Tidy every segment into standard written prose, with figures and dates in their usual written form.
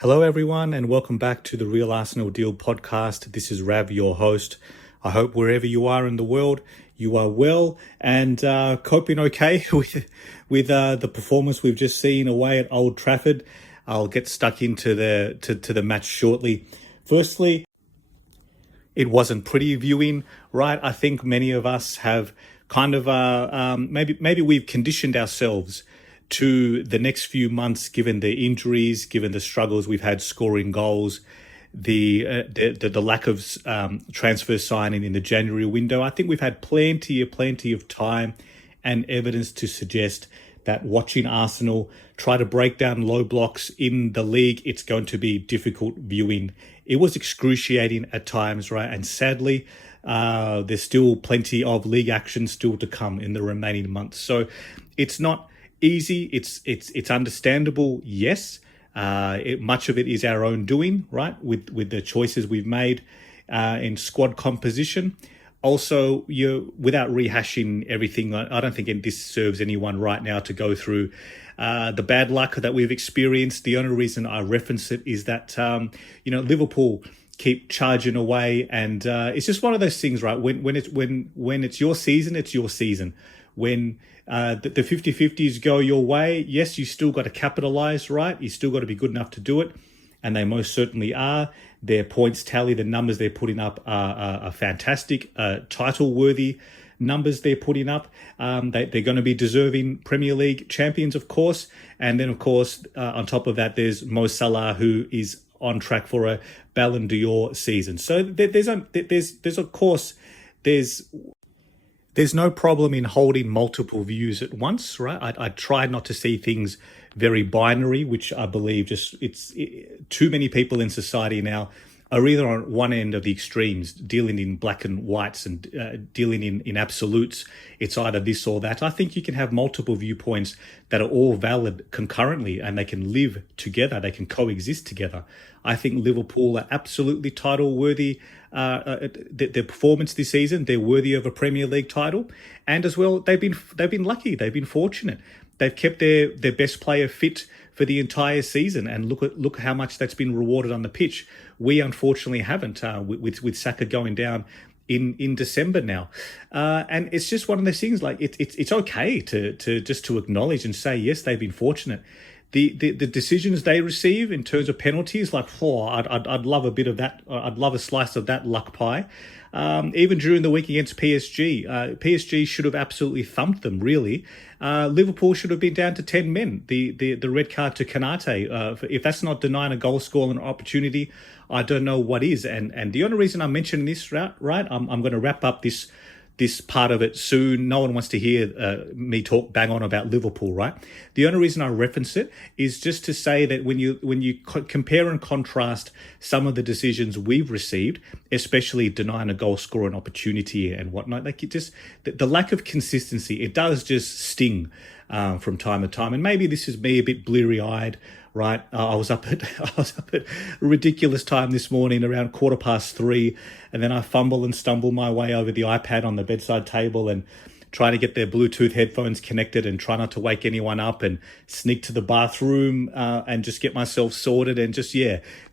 Hello, everyone, and welcome back to the Real Arsenal Deal podcast. This is Rav, your host. I hope wherever you are in the world, you are well and coping okay with the performance we've just seen away at Old Trafford. I'll get stuck into the match shortly. Firstly, it wasn't pretty viewing, right? I think many of us have kind of maybe we've conditioned ourselves to the next few months, given the injuries, given the struggles we've had scoring goals, the lack of transfer signing in the January window. I think we've had plenty of time and evidence to suggest that watching Arsenal try to break down low blocks in the league, it's going to be difficult viewing. It was excruciating at times, right? And sadly, there's still plenty of league action still to come in the remaining months. So it's not easy. It's understandable. Yes. Much of it is our own doing, right? With the choices we've made in squad composition. Also, without rehashing everything, I don't think this serves anyone right now to go through the bad luck that we've experienced. The only reason I reference it is that Liverpool keep charging away, and it's just one of those things, right? When it's your season, it's your season. When the 50-50s go your way, yes, you still got to capitalize, right? You still got to be good enough to do it, and they most certainly are. Their points tally, the numbers they're putting up are fantastic, title-worthy numbers they're putting up. They're going to be deserving Premier League champions, of course. And then, of course, on top of that, there's Mo Salah, who is on track for a Ballon d'Or season. So there's no problem in holding multiple views at once, right? I try not to see things very binary, which I believe too many people in society now are either on one end of the extremes, dealing in black and whites and dealing in absolutes. It's either this or that. I think you can have multiple viewpoints that are all valid concurrently, and they can live together. They can coexist together. I think Liverpool are absolutely title worthy. Their performance this season, they're worthy of a Premier League title, and as well, they've been lucky. They've been fortunate. They've kept their best player fit for the entire season, and look how much that's been rewarded on the pitch. We unfortunately haven't, with Saka going down in December now, and it's just one of those things. Like it's okay to acknowledge and say yes, they've been fortunate. The decisions they receive in terms of penalties, I'd love a bit of that. I'd love a slice of that luck pie. Even during the week against PSG, PSG should have absolutely thumped them, really. Liverpool should have been down to 10 men. The red card to Kanate, if that's not denying a goal scoring opportunity, I don't know what is. And the only reason I'm mentioning this, right, I'm going to wrap up this part of it soon. No one wants to hear me talk bang on about Liverpool, right? The only reason I reference it is just to say that when you compare and contrast some of the decisions we've received, especially denying a goal scoring opportunity and whatnot, like the lack of consistency, it does just sting from time to time. And maybe this is me a bit bleary-eyed, right? I was up at a ridiculous time this morning, around 3:15, and then I fumble and stumble my way over the iPad on the bedside table and try to get their Bluetooth headphones connected and try not to wake anyone up and sneak to the bathroom and just get myself sorted, and just,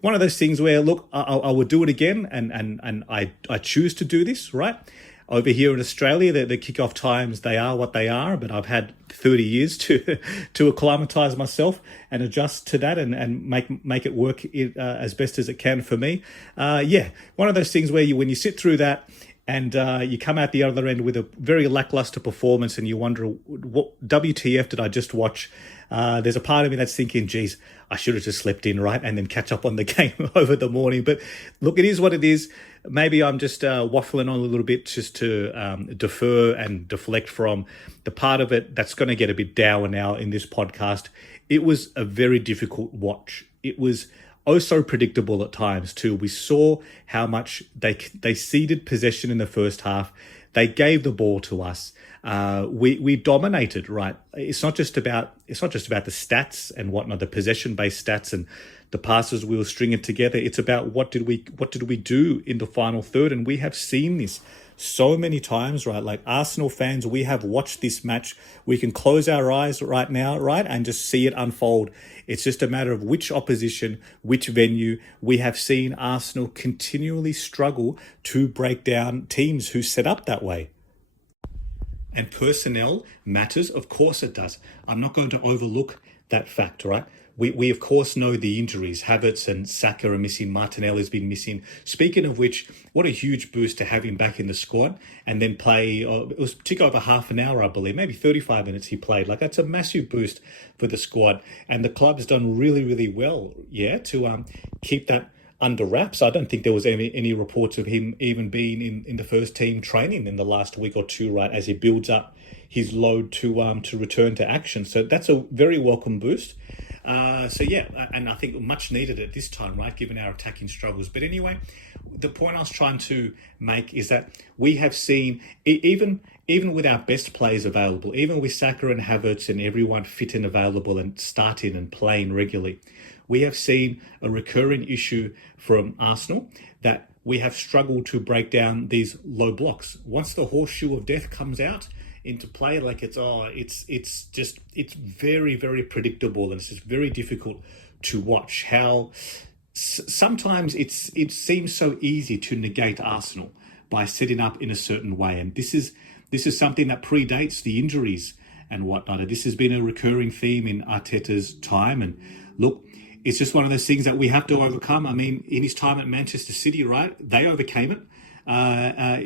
one of those things where, look, I would do it again, and I choose to do this, right? Over here in Australia, the kickoff times, they are what they are, but I've had 30 years to acclimatise myself and adjust to that and make it work as best as it can for me. One of those things where when you sit through that and you come out the other end with a very lacklustre performance and you wonder, what WTF did I just watch? There's a part of me that's thinking, geez, I should have just slept in, right? And then catch up on the game over the morning. But look, it is what it is. Maybe I'm just waffling on a little bit just to defer and deflect from the part of it that's going to get a bit dour now in this podcast. It was a very difficult watch. It was so predictable at times too. We saw how much they ceded possession in the first half. They gave the ball to us. we dominated, right? It's not just about the stats and whatnot, the possession based stats and the passes we were stringing together. It's about what did we do in the final third, and we have seen this so many times, right? Like Arsenal fans, we have watched this match. We can close our eyes right now, right, and just see it unfold. It's just a matter of which opposition, which venue. We have seen Arsenal continually struggle to break down teams who set up that way. And personnel matters, of course it does. I'm not going to overlook that fact, right? We of course know the injuries. Havertz and Saka are missing. Martinelli's been missing. Speaking of which, what a huge boost to have him back in the squad and then play. It took over half an hour, I believe, maybe 35 minutes he played. Like that's a massive boost for the squad, and the club's done really, really well, yeah, to keep that under wraps. I don't think there was any reports of him even being in the first team training in the last week or two, right, as he builds up his load to return to action. So that's a very welcome boost. So yeah, and I think much needed at this time, right, given our attacking struggles. But anyway, the point I was trying to make is that we have seen, even with our best players available, even with Saka and Havertz and everyone fit and available and starting and playing regularly, we have seen a recurring issue from Arsenal that we have struggled to break down these low blocks. Once the horseshoe of death comes out into play, like it's very, very predictable, and it's just very difficult to watch how sometimes it seems so easy to negate Arsenal by setting up in a certain way. And this is something that predates the injuries and whatnot. This has been a recurring theme in Arteta's time. And look, it's just one of those things that we have to overcome. I mean, in his time at Manchester City, right, they overcame it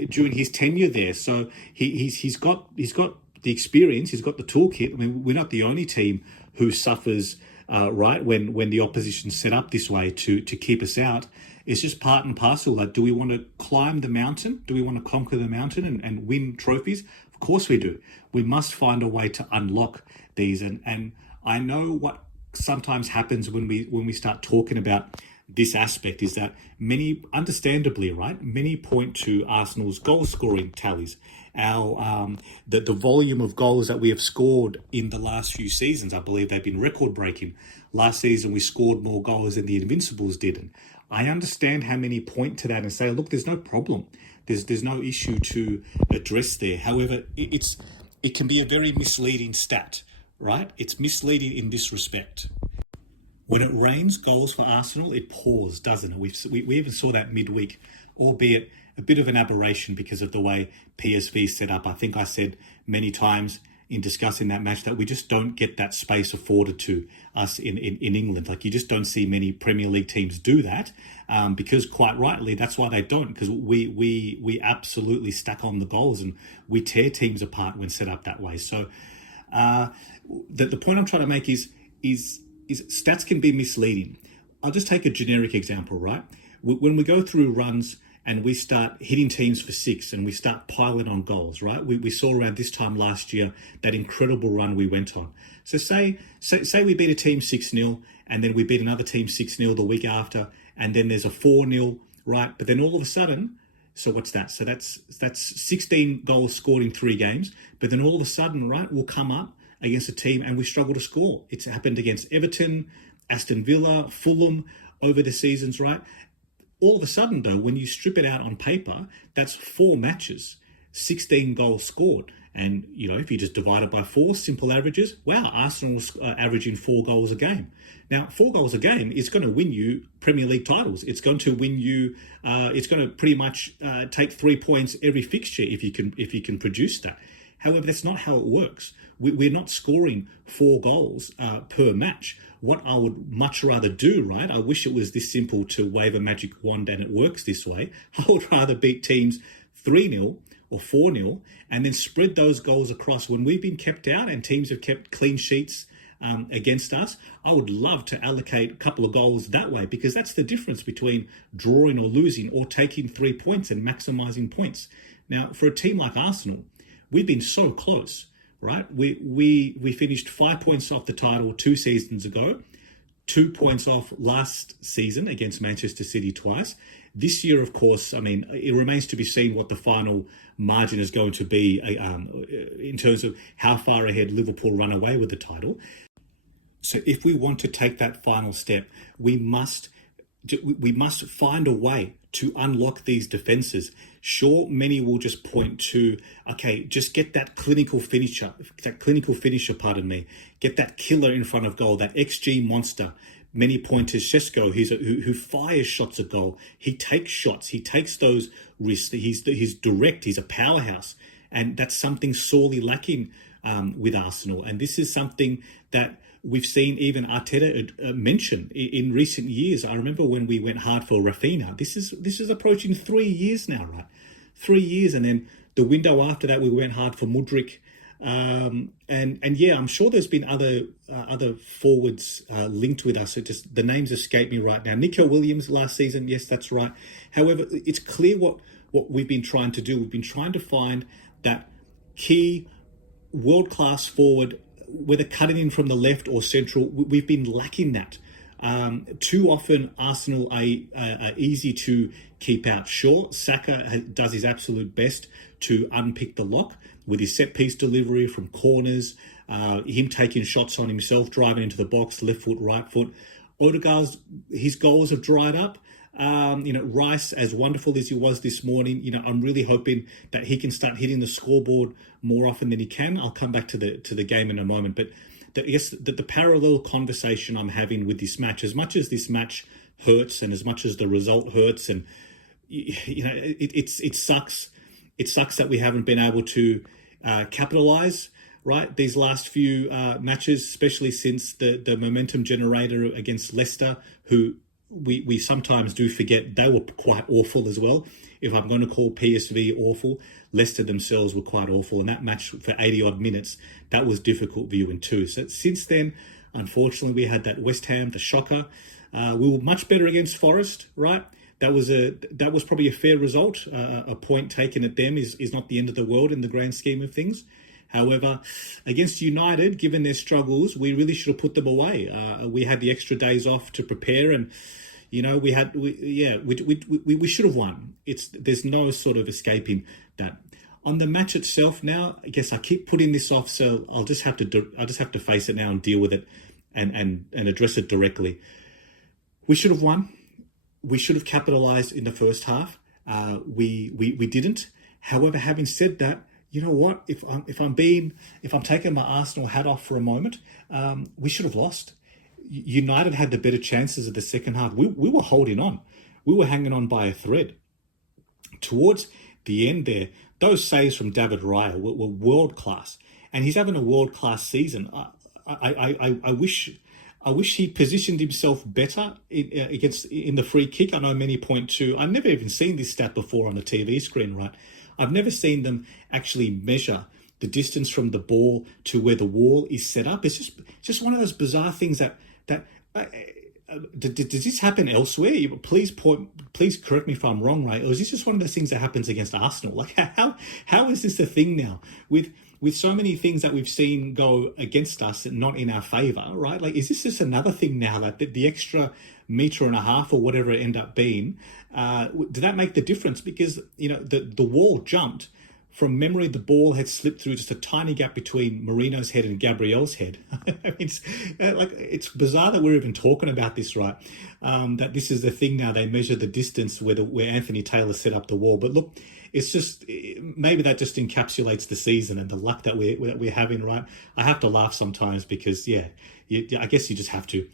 during his tenure there. So he's got the experience, he's got the toolkit. I mean, we're not the only team who suffers, right, when the opposition set up this way to keep us out. It's just part and parcel. Like, do we want to climb the mountain? Do we want to conquer the mountain and win trophies? Of course we do. We must find a way to unlock these. And I know what sometimes happens when we start talking about this aspect is that many, understandably, right, many point to Arsenal's goal scoring tallies, our the volume of goals that we have scored in the last few seasons. I believe they've been record breaking. Last season we scored more goals than the Invincibles did, and I understand how many point to that and say, look, there's no problem, there's no issue to address there. However, it can be a very misleading stat, right? It's misleading in this respect. When it rains goals for Arsenal, it pours, doesn't it? We even saw that midweek, albeit a bit of an aberration because of the way PSV set up. I think I said many times in discussing that match that we just don't get that space afforded to us in England. Like, you just don't see many Premier League teams do that, because quite rightly, that's why they don't, because we absolutely stack on the goals and we tear teams apart when set up that way. So the point I'm trying to make is stats can be misleading. I'll just take a generic example, right? When we go through runs and we start hitting teams for six and we start piling on goals, right? We saw around this time last year that incredible run we went on. So say we beat a team 6-0 and then we beat another team 6-0 the week after, and then there's a 4-0, right? But then all of a sudden, so what's that? So that's 16 goals scored in 3 games. But then all of a sudden, right, we'll come up against a team and we struggle to score. It's happened against Everton, Aston Villa, Fulham over the seasons, right? All of a sudden, though, when you strip it out on paper, that's 4 matches, 16 goals scored. And, if you just divide it by 4, simple averages, wow, Arsenal's averaging 4 goals a game. Now, 4 goals a game is going to win you Premier League titles. It's going to win you, it's going to pretty much take 3 points every fixture if you can produce that. However, that's not how it works. We're not scoring 4 goals per match. What I would much rather do, right? I wish it was this simple to wave a magic wand and it works this way. I would rather beat teams 3-0 or 4-0 and then spread those goals across. When we've been kept out and teams have kept clean sheets against us, I would love to allocate a couple of goals that way, because that's the difference between drawing or losing or taking 3 points and maximising points. Now, for a team like Arsenal, we've been so close, right? We finished 5 points off the title 2 seasons ago, 2 points off last season against Manchester City twice. This year, of course, I mean, it remains to be seen what the final margin is going to be in terms of how far ahead Liverpool run away with the title. So if we want to take that final step, we must find a way to unlock these defences. Sure, many will just point to, okay, just get that clinical finisher, pardon me, get that killer in front of goal, that XG monster. Many point to Šeško, who fires shots at goal. He takes shots. He takes those risks. He's direct. He's a powerhouse. And that's something sorely lacking with Arsenal. And this is something that we've seen even Arteta mention in recent years. I remember when we went hard for Rafinha. This is approaching 3 years now, right? 3 years. And then the window after that, we went hard for Mudryk. And yeah, I'm sure there's been other forwards linked with us. It just, the names escape me right now. Nico Williams last season, yes, that's right. However, it's clear what we've been trying to do. We've been trying to find that key world-class forward, whether cutting in from the left or central. We've been lacking that. Too often, Arsenal are easy to keep out. Sure, Saka does his absolute best to unpick the lock with his set-piece delivery from corners, him taking shots on himself, driving into the box, left foot, right foot. Odegaard's, his goals have dried up. Rice, as wonderful as he was this morning, I'm really hoping that he can start hitting the scoreboard more often than he can. I'll come back to the game in a moment, but I guess the parallel conversation I'm having with this match, as much as this match hurts and as much as the result hurts, and it sucks. It sucks that we haven't been able to capitalize, right? These last few matches, especially since the momentum generator against Leicester, who we sometimes do forget they were quite awful as well. If I'm going to call PSV awful, Leicester themselves were quite awful. And that match for 80 odd minutes, that was difficult viewing too. So since then, unfortunately, we had that West Ham, the shocker. We were much better against Forest, right? That was probably a fair result. A point taken at them is not the end of the world in the grand scheme of things. However, against United, given their struggles, we really should have put them away. We had the extra days off to prepare, and we should have won. There's no sort of escaping that. On the match itself, now I guess I keep putting this off, so I'll just have to face it now and deal with it, and address it directly. We should have won. We should have capitalised in the first half. We didn't. However, having said that, you know what? If I'm taking my Arsenal hat off for a moment, we should have lost. United had the better chances of the second half. We were holding on. We were hanging on by a thread. Towards the end there, those saves from David Raya were world class, and he's having a world class season. I wish he positioned himself better in the free kick. I know many point to, I've never even seen this stat before on the TV screen, right? I've never seen them actually measure the distance from the ball to where the wall is set up. It's just one of those bizarre things that does this happen elsewhere? Please correct me if I'm wrong, right? Or is this just one of those things that happens against Arsenal? Like how is this a thing now with so many things that we've seen go against us and not in our favour, right? Like, is this just another thing now that the extra metre and a half or whatever it ended up being, did that make the difference? Because, the wall jumped. From memory, the ball had slipped through just a tiny gap between Marino's head and Gabriel's head. It's bizarre that we're even talking about this, right? That this is the thing now. They measure the distance where Anthony Taylor set up the wall. But look, it's just, maybe that just encapsulates the season and the luck that we're having, right? I have to laugh sometimes because, I guess you just have to.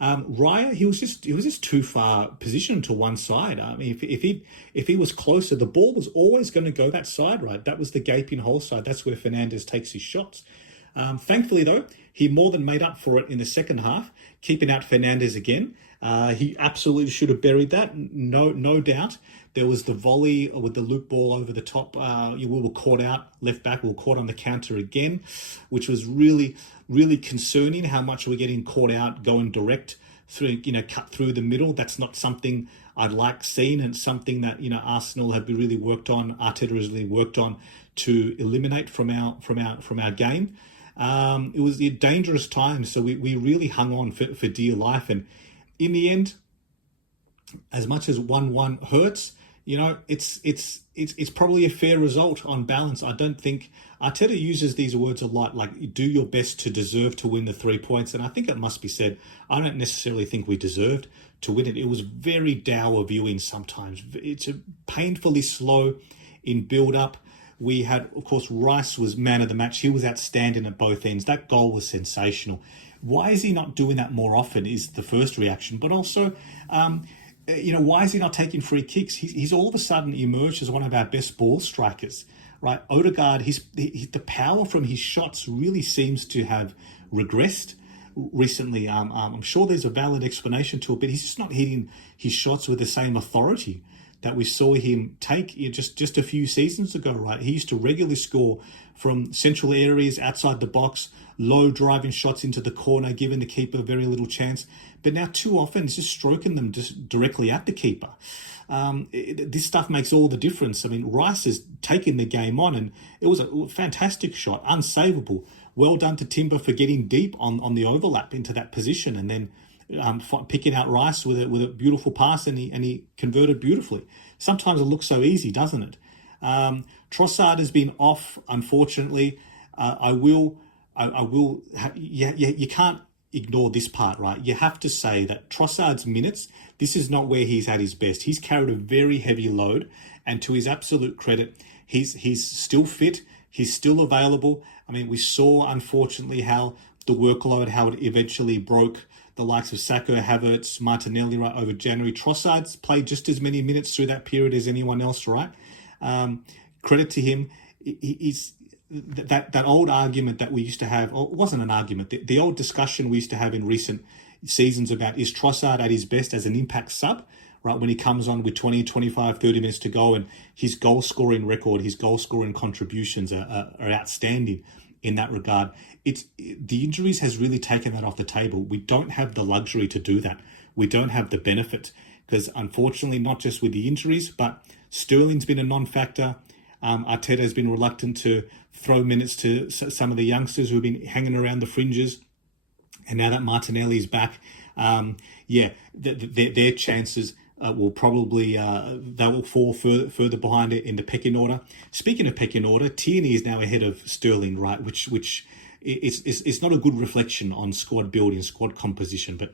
Raya, he was just too far positioned to one side. I mean, if he was closer, the ball was always going to go that side, right? That was the gaping hole side. That's where Fernandes takes his shots. Thankfully, though, he more than made up for it in the second half, keeping out Fernandes again. He absolutely should have buried that, no doubt. There was the volley with the loop ball over the top. We were caught out, left back. We were caught on the counter again, which was really, really concerning how much we're getting caught out going direct through, cut through the middle. That's not something I'd like seeing, and something that, Arsenal have Arteta has really worked on to eliminate from our game. It was a dangerous time, so we really hung on for dear life. And in the end, as much as 1-1 hurts, it's probably a fair result on balance. I don't think Arteta uses these words a lot, like do your best to deserve to win the 3 points. And I think it must be said, I don't necessarily think we deserved to win it. It was very dour viewing sometimes. It's painfully slow in build-up. We had, of course, Rice was man of the match. He was outstanding at both ends. That goal was sensational. Why is he not doing that more often is the first reaction. But also, why is he not taking free kicks? He's all of a sudden emerged as one of our best ball strikers, right? Odegaard, the power from his shots really seems to have regressed recently. I'm sure there's a valid explanation to it, but he's just not hitting his shots with the same authority that we saw him take just a few seasons ago, right? He used to regularly score from central areas outside the box, low driving shots into the corner, giving the keeper very little chance. But now too often it's just stroking them just directly at the keeper. This stuff makes all the difference. I mean, Rice is taking the game on, and it was a fantastic shot, unsavable. Well done to Timber for getting deep on the overlap into that position, and then picking out Rice with a beautiful pass, and he converted beautifully. Sometimes it looks so easy, doesn't it? Trossard has been off, unfortunately. You can't ignore this part, right? You have to say that Trossard's minutes, this is not where he's at his best. He's carried a very heavy load, and to his absolute credit, he's still fit. He's still available. I mean, we saw, unfortunately, how the workload, how it eventually broke the likes of Sacco, Havertz, Martinelli right over January. Trossard's played just as many minutes through that period as anyone else, right? Credit to him. He's that old argument that we used to have, or it wasn't an argument, the old discussion we used to have in recent seasons about is Trossard at his best as an impact sub, right? When he comes on with 20, 25, 30 minutes to go, and his goal-scoring record, his goal-scoring contributions are outstanding in that regard. The injuries has really taken that off the table. We don't have the luxury to do that. We don't have the benefit because, unfortunately, not just with the injuries, but Sterling's been a non-factor. Arteta has been reluctant to throw minutes to some of the youngsters who've been hanging around the fringes. And now that Martinelli's back, their chances will probably they will fall further behind it in the pecking order. Speaking of pecking order, Tierney is now ahead of Sterling, right? Which it's not a good reflection on squad building, squad composition. But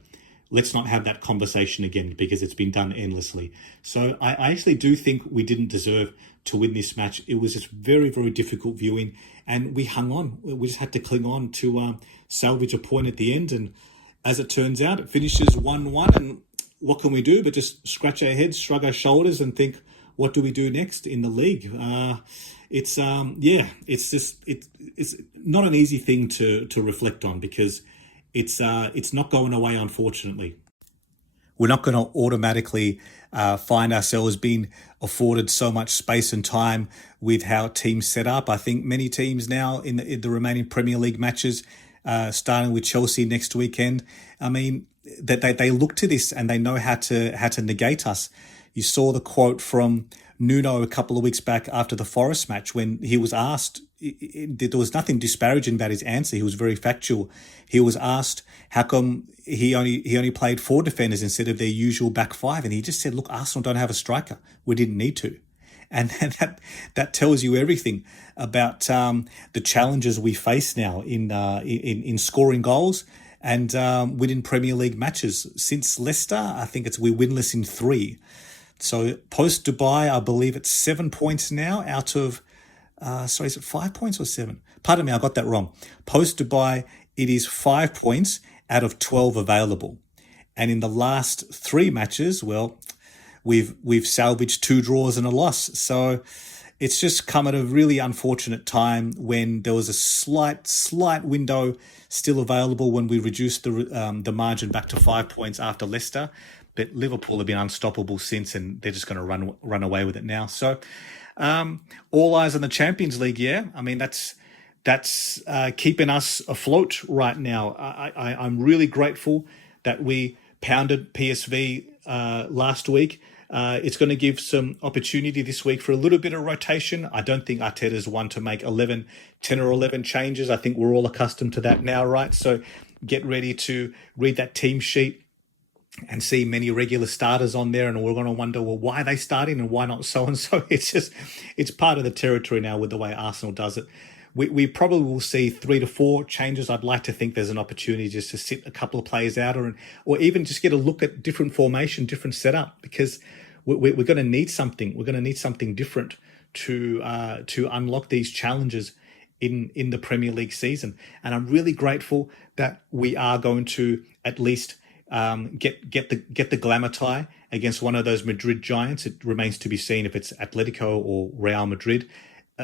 let's not have that conversation again because it's been done endlessly. So I actually do think we didn't deserve to win this match. It was just very, very difficult viewing, and we hung on. We just had to cling on to salvage a point at the end. And as it turns out, it finishes 1-1. And what can we do but just scratch our heads, shrug our shoulders, and think, what do we do next in the league? It's not an easy thing to reflect on because it's not going away, unfortunately. We're not going to automatically find ourselves being afforded so much space and time with how teams set up. I think many teams now in the remaining Premier League matches, starting with Chelsea next weekend, I mean, that they look to this and they know how to negate us. You saw the quote from Nuno a couple of weeks back after the Forest match when he was asked, there was nothing disparaging about his answer. He was very factual. He was asked how come he only played 4 defenders instead of their usual back 5, and he just said, "Look, Arsenal don't have a striker. We didn't need to." And that tells you everything about the challenges we face now in scoring goals and winning Premier League matches. Since Leicester, I think we're winless in 3. So post Dubai, I believe it's 7 points now out of, is it 5 points or 7? Pardon me, I got that wrong. Post Dubai, it is 5 points out of 12 available. And in the last 3 matches, well, we've salvaged 2 draws and a loss. So it's just come at a really unfortunate time when there was a slight window still available when we reduced the margin back to 5 points after Leicester. But Liverpool have been unstoppable since, and they're just going to run away with it now. So all eyes on the Champions League, yeah. I mean, that's keeping us afloat right now. I'm really grateful that we pounded PSV last week. It's going to give some opportunity this week for a little bit of rotation. I don't think Arteta's one to make 10 or 11 changes. I think we're all accustomed to that now, right? So get ready to read that team sheet and see many regular starters on there, and we're going to wonder, well, why are they starting and why not so-and-so? It's part of the territory now with the way Arsenal does it. We probably will see 3 to 4 changes. I'd like to think there's an opportunity just to sit a couple of players out, or even just get a look at different formation, different setup, because we're going to need something. We're going to need something different to unlock these challenges in the Premier League season. And I'm really grateful that we are going to at least get the glamour tie against one of those Madrid giants. It remains to be seen if it's Atletico or Real Madrid.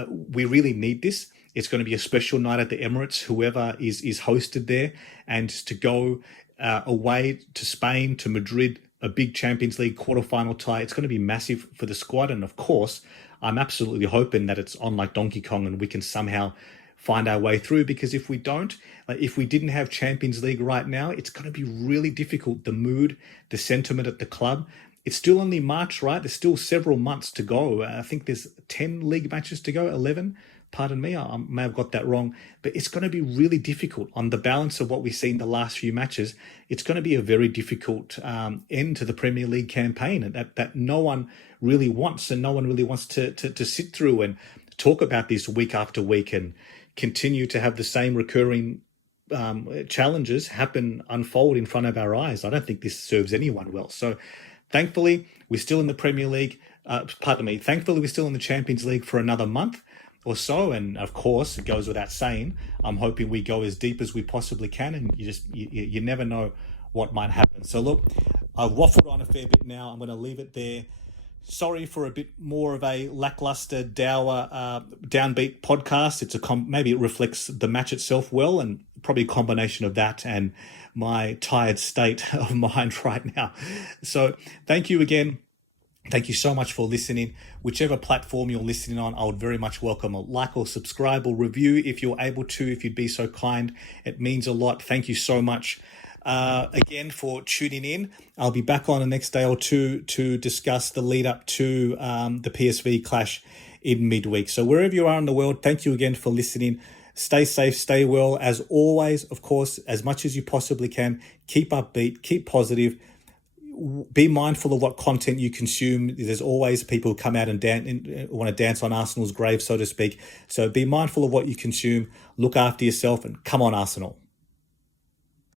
We really need this. It's going to be a special night at the Emirates, whoever is hosted there, and to go away to Spain, to Madrid, a big Champions League quarterfinal tie. It's going to be massive for the squad. And of course, I'm absolutely hoping that it's on like Donkey Kong and we can somehow find our way through, because if we don't, if we didn't have Champions League right now, it's going to be really difficult. The mood, the sentiment at the club. It's still only March, right? There's still several months to go. I think there's 10 league matches to go, 11. Pardon me, I may have got that wrong. But it's going to be really difficult on the balance of what we've seen the last few matches. It's going to be a very difficult end to the Premier League campaign, and that no one really wants, and no one really wants to sit through and talk about this week after week and continue to have the same recurring challenges unfold in front of our eyes. I don't think this serves anyone well. So thankfully, we're still in the Premier League. Thankfully, we're still in the Champions League for another month or so. And of course, it goes without saying, I'm hoping we go as deep as we possibly can. And you never know what might happen. So look, I've waffled on a fair bit now. I'm going to leave it there. Sorry for a bit more of a lackluster, dour, downbeat podcast. Maybe it reflects the match itself well, and probably a combination of that and my tired state of mind right now. So thank you again. Thank you so much for listening. Whichever platform you're listening on, I would very much welcome a like or subscribe or review if you're able to, if you'd be so kind. It means a lot. Thank you so much again for tuning in. I'll be back on the next day or two to discuss the lead up to the PSV clash in midweek. So wherever you are in the world, thank you again for listening. Stay safe, stay well. As always, of course, as much as you possibly can, keep upbeat, keep positive. Be mindful of what content you consume. There's always people who come out and want to dance on Arsenal's grave, so to speak. So be mindful of what you consume. Look after yourself, and come on, Arsenal.